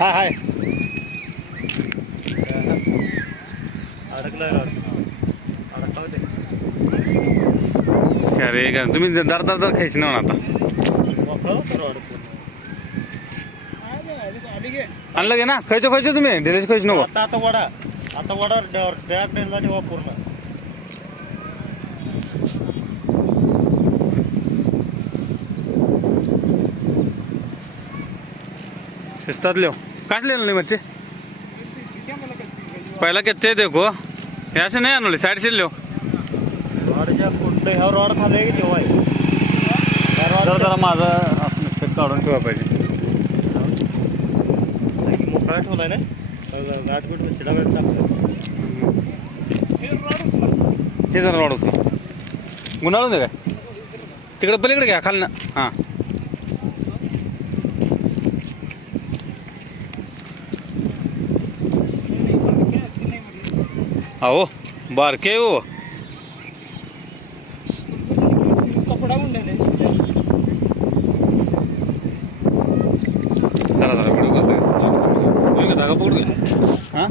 हा हाय अडकलाय अडकाव ते अरे का तुम्ही दर दर दर खायची ना आता आणलं गे ना खायचं खायचं तुम्ही डिलेच खायचं नको आता वडा बॅग नेला तेव्हा पूर्ण शिस्तात लिहो काच लिहिलं नाही बच्चे पहिला किती देखो हे असे नाही आणले साईड से लिहो रॉडच्या कुठलं ह्या रॉड खाल्ले की तेव्हा जरा जरा माझा असं निश्चित काढून ठेवा पाहिजे मोकळा ठेवलाय ना गाठगुट शिडागड टाकलं हे जरा रॉड होतं गुन्हाळून दे काय तिकडे पलीकडे घ्या खाल ना हां अहो बारके हो कपडा म्हणले जरा जरा व्हिडिओ करतोय का जागा पकडू का हां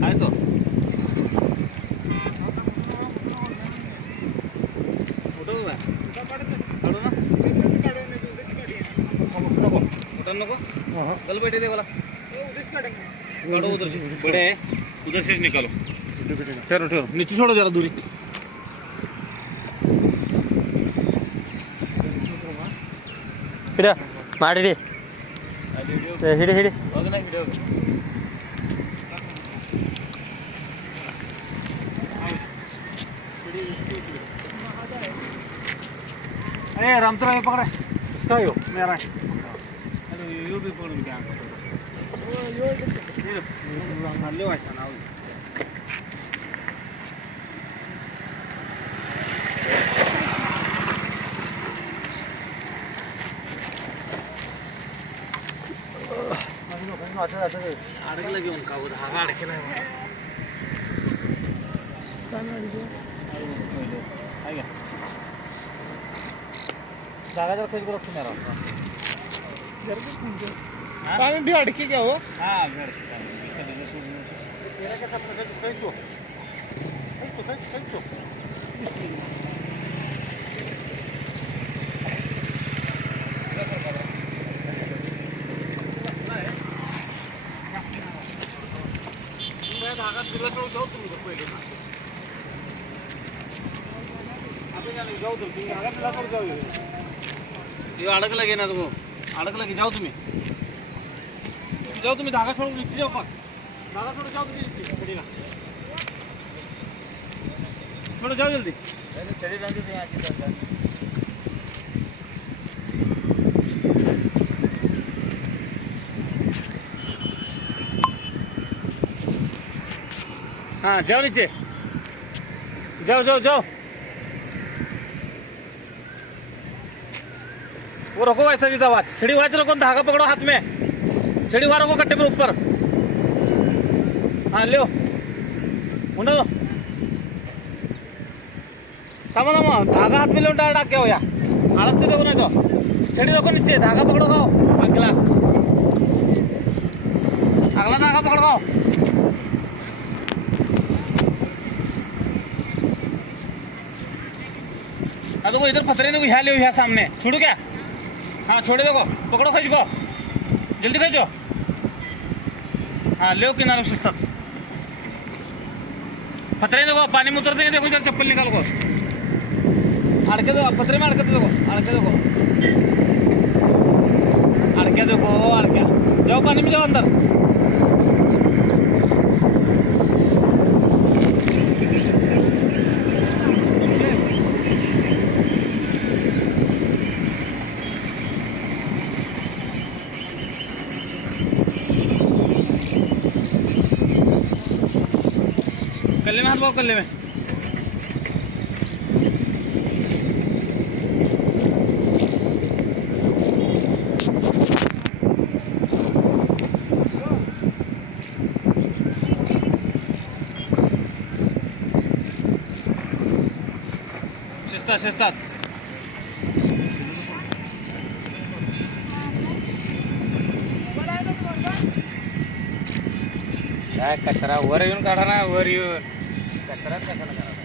काय तो नको चल बैठे दे वाला काढो उधर से बड़े है उधर से निकालो ठहरो ठहरो नीचे छोड़ो जरा दूरी हिड माडी रे हिड हिड बघ ना व्हिडिओ अरे रामचंद्र हे पकड़ा काय हो मेरा अरे यो भी पकड़ क्या ले वैसा ना अडकला घेऊन का धागा अडकेला जागा जरा खोज करो मेरा पानी भी अड़के क्या हो हाँ धागा तुला जाऊ तुम्ही पहिले ना आपण जाऊ तुम्ही धागा तुला जाऊ ये अडकला गे ना तुम्ही अडकला की जाओ तुम्ही धागा सोडून नीचे जाओ पण धागा सोडून जाओ तुम्ही नीचे खड़ी ना छोड़ो जाओ जल्दी चले जाओ तो यहाँ की हाँ जाओ नीचे जाओ जाओ जाओ वो रखो वैसा सीधा वाच सीढ़ी वाच रखो धागा पकड़ो हाथ में सीढ़ी वार रखो कट्टे पर ऊपर हाँ लो मुंडा लो थामा थामा धागा हाथ में लो डाक क्या हो या हालत तो देखो ना को सीढ़ी रखो नीचे धागा पकड़ो गाओ अगला अगला धागा पकड़ो गाओ देखो इधर फतरे देखो यहाँ ले यहाँ सामने छोड़ो क्या हाँ छोड़े देखो पकड़ो खींच को जल्दी खींचो हाँ ले किनारे शिस्तात फतरे देखो पानी में उतरते हैं देखो इधर चप्पल निकाल को अड़के दो फतरे में अड़के देखो अड़के जाओ पानी में जाओ अंदर कल्ले में हाथ पाओ कल्ले में शिस्तात काय कचरा वर येऊन काढा ना वर येऊन कचरा कशाला करा